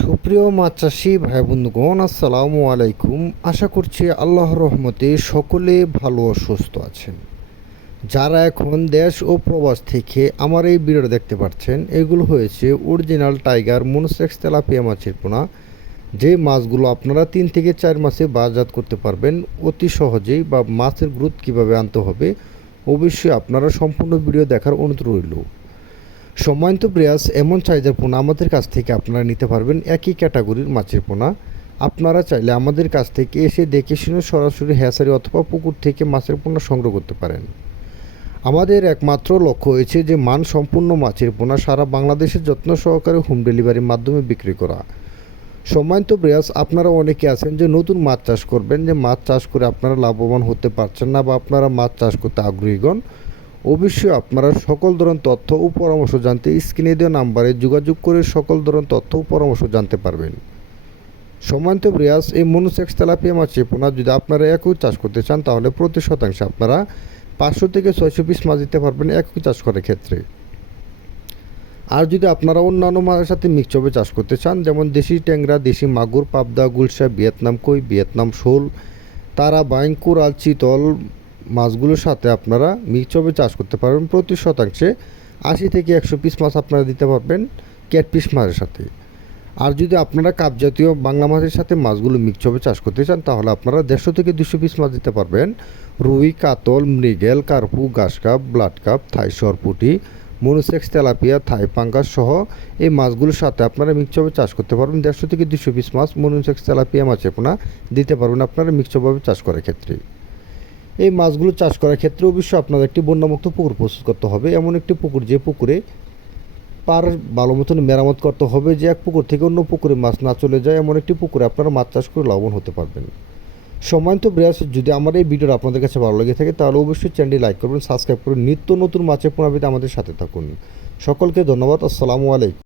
সুপ্রিয় মাছ চাষি ভাই বন্ধুগণ, আসসালামু আলাইকুম। আশা করছি আল্লাহর রহমতে সকলে ভালো সুস্থ আছেন। যারা এখন দেশ ও প্রবাস থেকে আমার এই ভিডিও দেখতে পাচ্ছেন, এগুলো হয়েছে অরিজিনাল টাইগার মনোসেক্স তেলাপিয়া মাছের পোনা। যে মাছগুলো আপনারা তিন থেকে চার মাসে বাজাত করতে পারবেন, অতি সহজেই বা মাছের গ্রোথ কীভাবে আনতে হবে, অবশ্যই আপনারা সম্পূর্ণ ভিডিও দেখার অনুরোধ রইল। সম্মানিত ব্রিয়াস এমন সাইজের পোনা আমাদের কাছ থেকে আপনারা নিতে পারবেন একই ক্যাটাগরির মাছের পোনা। আপনারা চাইলে আমাদের কাছ থেকে এসে দেখে শুনে সরাসরি হ্যাসারি অথবা পুকুর থেকে মাছের পোনা সংগ্রহ করতে পারেন। আমাদের একমাত্র লক্ষ্য হয়েছে যে মান সম্পূর্ণ মাছের পোনা সারা বাংলাদেশে যত্ন সহকারে হোম ডেলিভারির মাধ্যমে বিক্রি করা। সম্মানিত ব্রিয়াস আপনারা অনেকে আছেন যে নতুন মাছ চাষ করবেন, যে মাছ চাষ করে আপনারা লাভবান হতে পারছেন না বা আপনারা মাছ চাষ করতে আগ্রহীগণ। অবশ্যই আপনারা সকল ধরনের তথ্য ও পরামর্শ জানতে স্ক্রিনে দেওয়া নাম্বারে যোগাযোগ করে সকল ধরনের তথ্য ও পরামর্শ জানতে পারবেন। সম্মানিত ব্রিয়াস এই মনুসেক্স তেলাপিয়া মাছের পোনা যদি আপনারা একই চাষ করতে চান, তাহলে প্রতি শতাংশে আপনারা পাঁচশো থেকে ছয়শো পিস মাছ দিতে পারবেন একই চাষ করার ক্ষেত্রে। আর যদি আপনারা অন্যান্য মাছের সাথে মিক্সচবে চাষ করতে চান, যেমন দেশি ট্যাংরা, দেশি মাগুর, পাবদা, গুলশা, ভিয়েতনাম, কই, ভিয়েতনাম, শোল তারা বাইং কোরাল, চিতল মাছগুলোর সাথে আপনারা মিক্সচবে চাষ করতে পারবেন প্রতি শতাংশে আশি থেকে একশো পিস মাছ আপনারা দিতে পারবেন ক্যাটপিস মাছের সাথে। আর যদি আপনারা কাপ জাতীয় বাংলা মাছের সাথে মাছগুলো মিক্সচবে চাষ করতে চান, তাহলে আপনারা দেড়শো থেকে দুশো পিস মাছ দিতে পারবেন। রুই, কাতল, মৃগেল, কার্পু গাছ কাপ, ব্লাড কাপ, থাই সরপুটি, মনুসেক্স, তেলাপিয়া, থাই পাঙ্গাস সহ এই মাছগুলোর সাথে আপনারা মিক্সচবে চাষ করতে পারবেন। দেড়শো থেকে দুশো পিস মাছ মনুসেক্স, তেলাপিয়া মাছ আপনারা দিতে পারবেন আপনারা মিক্সচভাবে চাষ করার ক্ষেত্রে। এই মাছগুলো চাষ করার ক্ষেত্রে অবশ্যই আপনাদের একটি বন্যামুক্ত পুকুর প্রস্তুত করতে হবে। এমন একটি পুকুর যে পুকুরে পার ভালো মতন মেরামত করতে হবে যে এক পুকুর থেকে অন্য পুকুরে মাছ না চলে যায়, এমন একটি পুকুরে আপনারা মাছ চাষ করে লাভবান হতে পারবেন। সম্মানিত ব্রিয়াস যদি আমার এই ভিডিওটা আপনাদের কাছে ভালো লেগে থাকে, তাহলে অবশ্যই চ্যানেলটি লাইক করবেন, সাবস্ক্রাইব করুন নিত্য নতুন মাছের পুনরাবৃত্তি আমাদের সাথে থাকুন। সকলকে ধন্যবাদ, আসসালামু আলাইকুম।